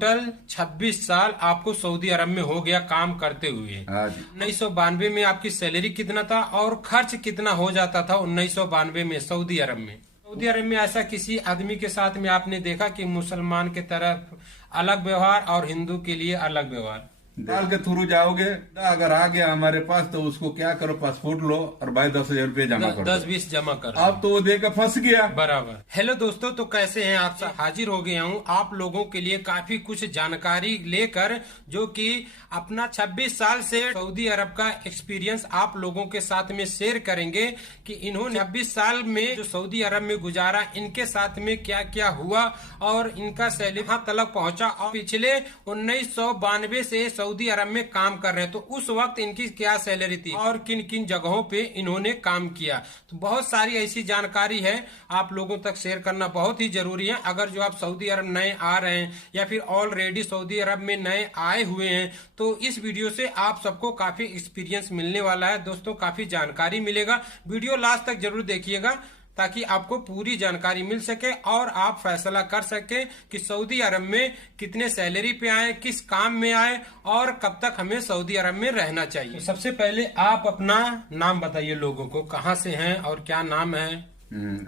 Total 26 साल आपको Saudi अरब में हो गया काम करते हुए। 1992 में आपकी सैलरी कितना था और खर्च कितना हो जाता था 1992 में सऊदी अरब में? सऊदी अरब में ऐसा किसी आदमी के साथ में आपने देखा कि मुसलमान के तरफ अलग व्यवहार और हिंदू के लिए अलग व्यवहार? दाल के थ्रू जाओगे, अगर आ गया हमारे पास तो उसको क्या करो, पासपोर्ट लो और भाई 10,000 रुपये जमा करो, 10-20 जमा करो। अब तो वो देकर फंस गया। बराबर। हेलो दोस्तों, तो कैसे हैं आप सब? हाजिर हो गया हूँ आप लोगों के लिए काफी कुछ जानकारी लेकर, जो कि अपना 26 साल से सऊदी अरब का एक्सपीरियंस आप लोगों के साथ में शेयर करेंगे कि इन्होंने 26 साल में जो सऊदी अरब में गुजारा, इनके साथ में क्या क्या हुआ और इनका सैलरी कहाँ तक पहुंचा, और पिछले 1992 से सऊदी अरब में काम कर रहे हैं तो उस वक्त इनकी क्या सैलरी थी और किन किन जगहों पे इन्होंने काम किया। तो बहुत सारी ऐसी जानकारी है आप लोगों तक शेयर करना बहुत ही जरूरी है। अगर जो आप सऊदी अरब नए आ रहे हैं या फिर ऑलरेडी सऊदी अरब में नए आए हुए हैं तो इस वीडियो से आप सबको काफी एक्सपीरियंस मिलने वाला है दोस्तों, काफी जानकारी मिलेगा। वीडियो लास्ट तक जरूर देखिएगा ताकि आपको पूरी जानकारी मिल सके और आप फैसला कर सके कि सऊदी अरब में कितने सैलरी पे आए, किस काम में आए और कब तक हमें सऊदी अरब में रहना चाहिए। तो सबसे पहले आप अपना नाम बताइए लोगों को, कहाँ से हैं और क्या नाम है?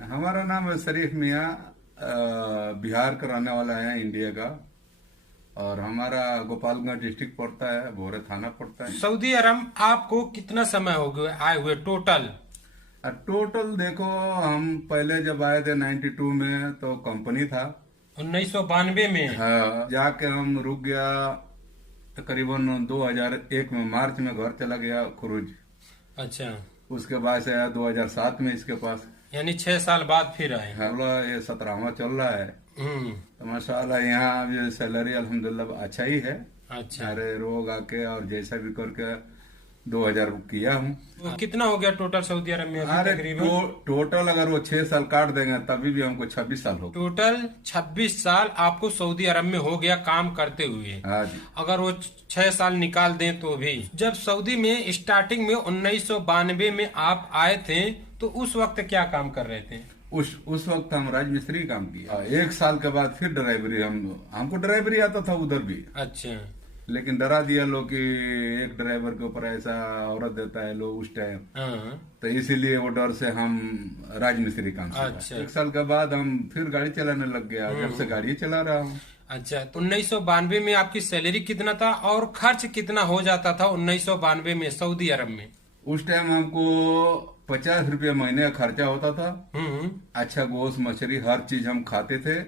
हमारा नाम है शरीफ मियाँ, बिहार का रहने वाला है, इंडिया का, और हमारा गोपालगंज डिस्ट्रिक्ट पड़ता है, भोरे थाना पड़ता है। सऊदी अरब आपको कितना समय हो गया आए हुए टोटल? टोटल देखो, हम पहले जब आए थे 92 में तो कंपनी था। 1992 में? हाँ, जाके हम रुक गया तकरीबन 2001 में, मार्च में घर चला गया खुरुज। अच्छा। उसके बाद से आया 2007 में इसके पास, यानी 6 साल बाद फिर आए। ये 17वां चल रहा है। तो माशाल्लाह यहाँ अभी सैलरी अल्हम्दुलिल्लाह अच्छा ही है। अच्छा। अरे रोग आके और जैसा भी करके 2000 किया हूँ। तो कितना हो गया टोटल सऊदी अरब में अरे तकरीबन? टोटल अगर वो 6 साल काट देंगे तभी भी हमको 26 साल हो। टोटल 26 साल आपको सऊदी अरब में हो गया काम करते हुए। हाँ जी। अगर वो 6 साल निकाल दें तो भी। जब सऊदी में स्टार्टिंग में 1992 में आप आए थे तो उस वक्त क्या काम कर रहे थे? उस वक्त हम राजमिस्त्री काम किया। 1 साल के बाद फिर ड्राइवरी, हमको ड्राइवरी आता था उधर भी। अच्छा। लेकिन डरा दिया लोग कि एक ड्राइवर के ऊपर ऐसा औरत देता है लोग उस टाइम, तो इसीलिए वो डर से हम राजमिस्त्री काम सीखा। अच्छा। 1 साल के बाद हम फिर गाड़ी चलाने लग गया, जब से गाड़ी चला रहा हूँ। अच्छा, तो 1992 में आपकी सैलरी कितना था और खर्च कितना हो जाता था 1992 में सऊदी अरब में? उस टाइम हमको 50 रुपये महीने का खर्चा होता था। अच्छा गोश्त मछली हर चीज हम खाते थे।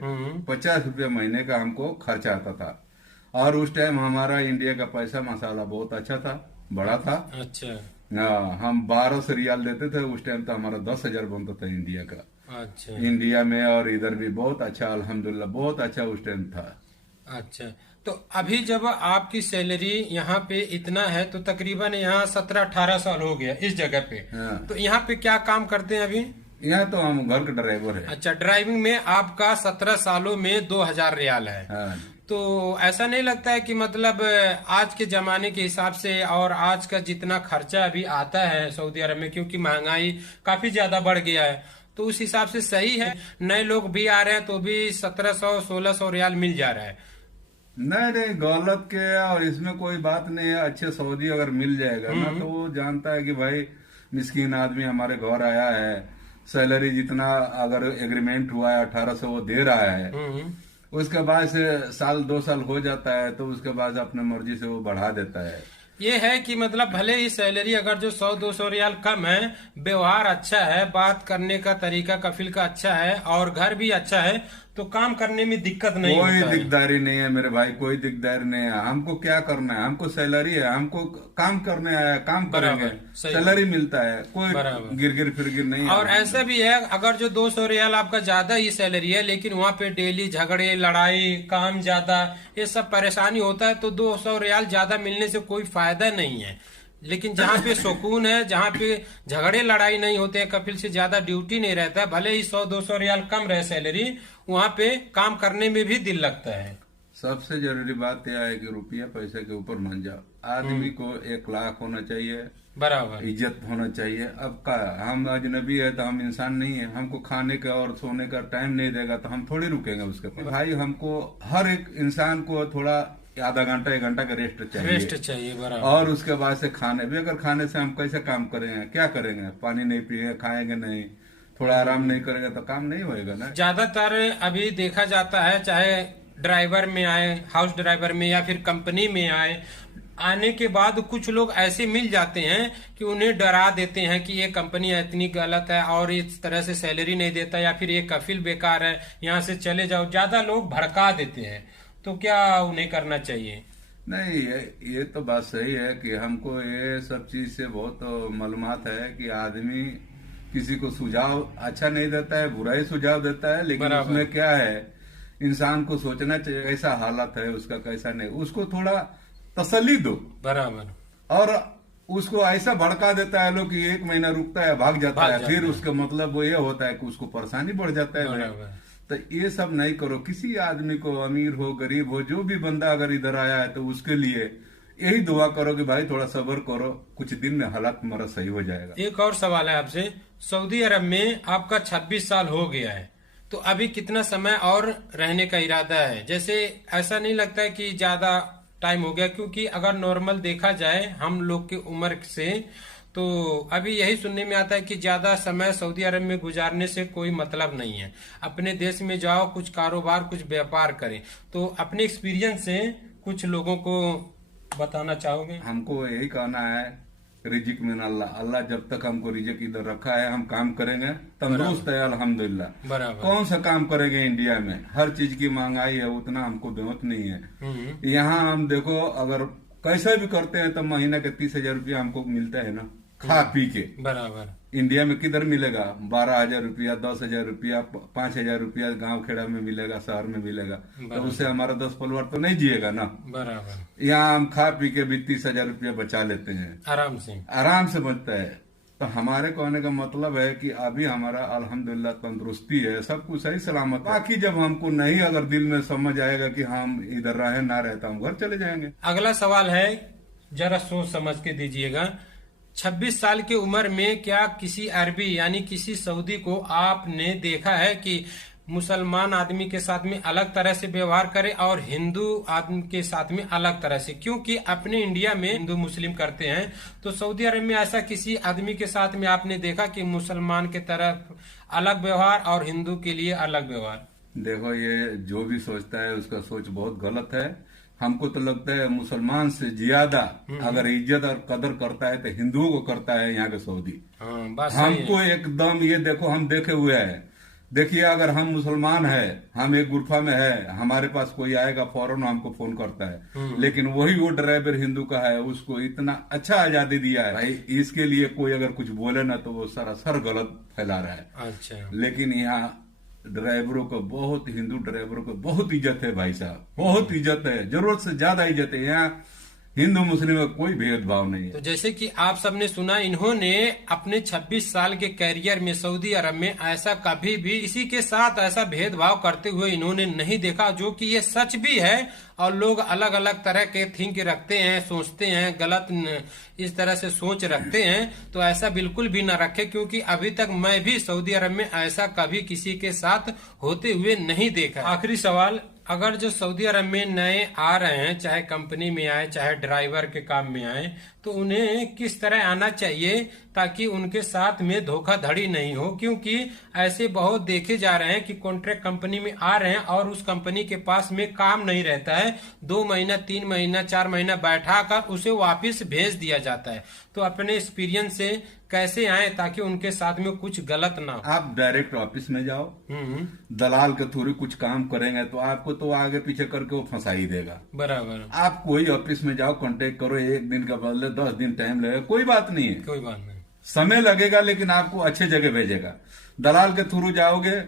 50 रुपये महीने का हमको खर्चा आता था। और उस टाइम हमारा इंडिया का पैसा मसाला बहुत अच्छा था, बड़ा था। अच्छा। हम 1200 रियाल देते थे उस टाइम, तो हमारा 10,000 बनता था इंडिया का। अच्छा। इंडिया में और इधर भी बहुत अच्छा, अल्हम्दुलिल्लाह बहुत अच्छा उस टाइम था। अच्छा, तो अभी जब आपकी सैलरी यहाँ पे इतना है तो तकरीबन यहाँ 17-18 साल हो गया इस जगह पे। हाँ। तो यहाँ पे क्या काम करते हैं अभी? यहाँ तो हम घर के ड्राइवर है। अच्छा, ड्राइविंग में आपका 17 सालों में 2000 रियाल है। हाँ। तो ऐसा नहीं लगता है कि मतलब आज के जमाने के हिसाब से और आज का जितना खर्चा अभी आता है सऊदी अरब में, क्योंकि महंगाई काफी ज्यादा बढ़ गया है, तो उस हिसाब से सही है? नए लोग भी आ रहे हैं तो भी 1700-1600 रियाल मिल जा रहा है। नहीं गलत के, और इसमें कोई बात नहीं है। अच्छे सऊदी अगर मिल जाएगा ना तो वो जानता है कि भाई मिस्कीन आदमी हमारे घर आया है, सैलरी जितना अगर एग्रीमेंट हुआ है 1800 वो दे रहा है, उसके बाद से 1-2 साल हो जाता है तो उसके बाद अपने मर्जी से वो बढ़ा देता है। ये है कि मतलब भले ही सैलरी अगर जो 100-200 रियाल कम है, व्यवहार अच्छा है, बात करने का तरीका कफिल का अच्छा है और घर भी अच्छा है, तो काम करने में दिक्कत नहीं होता है। कोई दिकदारी नहीं है मेरे भाई, कोई दिकदारी नहीं है। हमको क्या करना है, हमको सैलरी है, हमको काम करने आया, काम करेंगे, सैलरी मिलता है, कोई गिर फिर नहीं। और ऐसा भी है अगर जो 200 रियाल आपका ज्यादा ही सैलरी है लेकिन वहाँ पे डेली झगड़े लड़ाई काम ज्यादा ये सब परेशानी होता है तो 200 रियाल ज्यादा मिलने से कोई फायदा नहीं है। लेकिन जहाँ पे सुकून है, जहाँ पे झगड़े लड़ाई नहीं होते हैं, कपिल से ज्यादा ड्यूटी नहीं रहता है, भले ही 100-200 रियाल कम रहे सैलरी, वहाँ पे काम करने में भी दिल लगता है। सबसे जरूरी बात यह है कि रुपया पैसे के ऊपर मान जाओ। आदमी को 1 लाख होना चाहिए, बराबर, इज्जत होना चाहिए। अब का हम अजनबी है तो हम इंसान नहीं है, हमको खाने का और सोने का टाइम नहीं देगा तो हम थोड़ी रुकेंगे उसके पास। भाई हमको हर एक इंसान को थोड़ा आधा घंटा 1 घंटा का रेस्ट चाहिए, बराबर। और उसके बाद से खाने भी, अगर खाने से हम कैसे काम करेंगे, क्या करेंगे, पानी नहीं पिएंगे, खाएंगे नहीं, थोड़ा आराम नहीं करेंगे तो काम नहीं होएगा ना। ज्यादातर अभी देखा जाता है, चाहे ड्राइवर में आए, हाउस ड्राइवर में, या फिर कंपनी में आए, आने के बाद कुछ लोग ऐसे मिल जाते हैं कि उन्हें डरा देते हैं कि ये कंपनी इतनी गलत है और इस तरह से सैलरी नहीं देता, या फिर ये कफिल बेकार है, यहाँ से चले जाओ। ज्यादा लोग भड़का देते हैं, तो क्या उन्हें करना चाहिए? नहीं, ये तो बात सही है कि हमको ये सब चीज से बहुत मालूमात है कि आदमी किसी को सुझाव अच्छा नहीं देता है, बुरा ही सुझाव देता है। लेकिन उसमें क्या है, इंसान को सोचना चाहिए कैसा हालत है उसका, कैसा नहीं, उसको थोड़ा तसल्ली दो, बराबर। और उसको ऐसा भड़का देता है लोग कि 1 महीना रुकता है, भाग जाता है, फिर उसका मतलब वो ये होता है कि उसको परेशानी बढ़ जाता है। तो ये सब नहीं करो। किसी आदमी को, अमीर हो गरीब हो, जो भी बंदा अगर इधर आया है तो उसके लिए यही दुआ करो कि भाई थोड़ा सब्र करो, कुछ दिन में हालात तुम्हारा सही हो जाएगा। एक और सवाल है आपसे, सऊदी अरब में आपका 26 साल हो गया है, तो अभी कितना समय और रहने का इरादा है? जैसे ऐसा नहीं लगता है कि ज्यादा टाइम हो गया? क्योंकि अगर नॉर्मल देखा जाए हम लोग की उम्र से, तो अभी यही सुनने में आता है कि ज्यादा समय सऊदी अरब में गुजारने से कोई मतलब नहीं है। अपने देश में जाओ, कुछ कारोबार, कुछ व्यापार करें। तो अपने एक्सपीरियंस से कुछ लोगों को बताना चाहोगे? हमको यही कहना है, रिजिक मिन अल्लाह, अल्लाह जब तक हमको रिजिक इधर रखा है हम काम करेंगे, तंदुरुस्त है अल्हम्दुलिल्लाह। बराबर। कौन सा काम करेंगे इंडिया में, हर चीज की महंगाई है, उतना हमको बेमत नहीं है। यहाँ हम देखो, अगर कैसे भी करते हैं तो महीने के 30,000 रुपया हमको मिलता है ना, खा पी के। बराबर। इंडिया में किधर मिलेगा? 12,000 रुपया, 10,000 रुपया, 5,000 रुपया गांव खेड़ा में मिलेगा, शहर में मिलेगा, तो उससे हमारा 10 परिवार तो नहीं जिएगा ना। बराबर। यहाँ हम खा पी के भी 30,000 रुपया बचा लेते हैं, आराम से बचता है। तो हमारे कहने का मतलब है कि अभी हमारा अल्हम्दुलिल्लाह तंदुरुस्ती है, सब कुछ सही सलामत है। बाकी जब हमको नहीं अगर दिल में समझ आएगा कि हम इधर रहे ना रहता, हम घर चले जाएंगे। अगला सवाल है, जरा सोच समझ के दीजिएगा। 26 साल की उम्र में क्या किसी अरबी यानी किसी सऊदी को आपने देखा है कि मुसलमान आदमी के साथ में अलग तरह से व्यवहार करे और हिंदू आदमी के साथ में अलग तरह से? क्योंकि अपने इंडिया में हिंदू मुस्लिम करते हैं, तो सऊदी अरब में ऐसा किसी आदमी के साथ में आपने देखा कि मुसलमान के तरफ अलग व्यवहार और हिंदू के लिए अलग व्यवहार? देखो, ये जो भी सोचता है उसका सोच बहुत गलत है। हमको तो लगता है मुसलमान से ज्यादा अगर इज्जत और कदर करता है तो हिंदुओं को करता है यहाँ के सऊदी। हमको एकदम, ये देखो हम देखे हुए हैं। देखिए, अगर हम मुसलमान है, हम एक गुफा में है, हमारे पास कोई आएगा फौरन हमको फोन करता है, लेकिन वही वो ड्राइवर हिंदू का है, उसको इतना अच्छा आजादी दिया है भाई, इसके लिए कोई अगर कुछ बोले ना तो वो सरासर गलत फैला रहा है। अच्छा। लेकिन यहाँ ड्राइवरों को बहुत, हिंदू ड्राइवरों को बहुत इज्जत है भाई साहब, बहुत इज्जत है, जरूरत से ज्यादा इज्जत है। यहाँ हिंदू मुस्लिम में कोई भेदभाव नहीं है। तो जैसे कि आप सबने सुना, इन्होंने अपने 26 साल के कैरियर में सऊदी अरब में ऐसा कभी भी किसी के साथ ऐसा भेदभाव करते हुए इन्होंने नहीं देखा, जो कि ये सच भी है। और लोग अलग अलग तरह के थिंक रखते हैं, सोचते हैं, गलत इस तरह से सोच रखते हैं, तो ऐसा बिल्कुल भी न रखे, क्योंकि अभी तक मैं भी सऊदी अरब में ऐसा कभी किसी के साथ होते हुए नहीं देखा। आखिरी सवाल, अगर जो सऊदी अरब में नए आ रहे हैं, चाहे कंपनी में आए चाहे ड्राइवर के काम में आए, तो उन्हें किस तरह आना चाहिए ताकि उनके साथ में धोखाधड़ी नहीं हो? क्योंकि ऐसे बहुत देखे जा रहे हैं कि कॉन्ट्रैक्ट कंपनी में आ रहे हैं और उस कंपनी के पास में काम नहीं रहता है, 2 महीना 3 महीना 4 महीना बैठा कर उसे वापस भेज दिया जाता है। तो अपने एक्सपीरियंस से कैसे आए ताकि उनके साथ में कुछ गलत ना हो? आप डायरेक्ट ऑफिस में जाओ, दलाल के थ्रू कुछ काम करेंगे तो आपको तो आगे पीछे करके वो फंसा ही देगा। बराबर। आप कोई ऑफिस में जाओ, कांटेक्ट करो, 1 दिन का बदले 10 दिन टाइम लगेगा, कोई बात नहीं है, कोई बात नहीं, समय लगेगा, लेकिन आपको अच्छे जगह भेजेगा। दलाल के थ्रू जाओगे,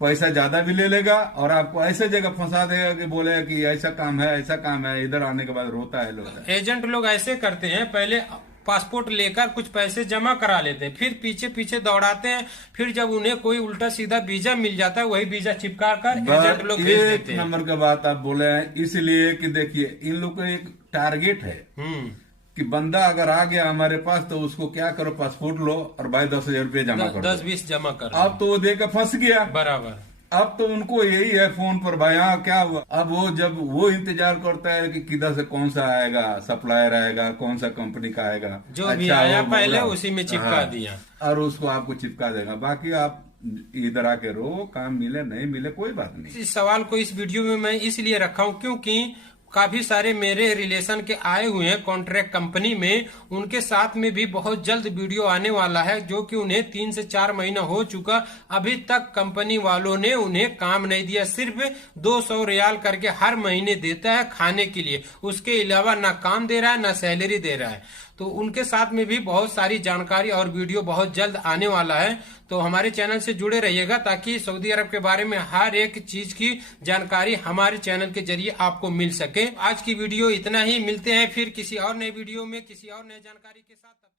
पैसा ज्यादा भी ले लेगा और आपको ऐसे जगह फंसा देगा कि बोलेगा कि ऐसा काम है, ऐसा काम है, इधर आने के बाद रोता है लोग। एजेंट लोग ऐसे करते हैं, पहले पासपोर्ट लेकर कुछ पैसे जमा करा लेते हैं, फिर पीछे पीछे दौड़ाते हैं, फिर जब उन्हें कोई उल्टा सीधा वीजा मिल जाता है वही वीजा चिपका कर एजेंट लोग भेज देते हैं। नंबर का बात आप बोले हैं, इसलिए कि देखिए इन लोग का एक टारगेट है कि बंदा अगर आ गया हमारे पास तो उसको क्या करो, पासपोर्ट लो और भाई 10,000 रुपये जमा करो, 10-20 जमा कर। अब तो वो देकर फंस गया। बराबर। अब तो उनको यही है फोन पर, भाई हाँ क्या हुआ। अब वो जब वो इंतजार करता है कि किधर से कौन सा आएगा, सप्लायर आएगा, कौन सा कंपनी का आएगा, जो भी आया पहले उसी में चिपका दिया और उसको आपको चिपका देगा। बाकी आप इधर आके रहो, काम मिले नहीं मिले कोई बात नहीं। इस सवाल को इस वीडियो में मैं इसलिए रखा हूँ क्योंकि काफी सारे मेरे रिलेशन के आए हुए हैं कॉन्ट्रैक्ट कंपनी में, उनके साथ में भी बहुत जल्द वीडियो आने वाला है, जो कि उन्हें 3 से 4 महीना हो चुका, अभी तक कंपनी वालों ने उन्हें काम नहीं दिया। सिर्फ 200 रियाल करके हर महीने देता है खाने के लिए, उसके अलावा ना काम दे रहा है ना सैलरी दे रहा है। तो उनके साथ में भी बहुत सारी जानकारी और वीडियो बहुत जल्द आने वाला है। तो हमारे चैनल से जुड़े रहिएगा ताकि सऊदी अरब के बारे में हर एक चीज की जानकारी हमारे चैनल के जरिए आपको मिल सके। आज की वीडियो इतना ही, मिलते हैं फिर किसी और नए वीडियो में किसी और नए जानकारी के साथ।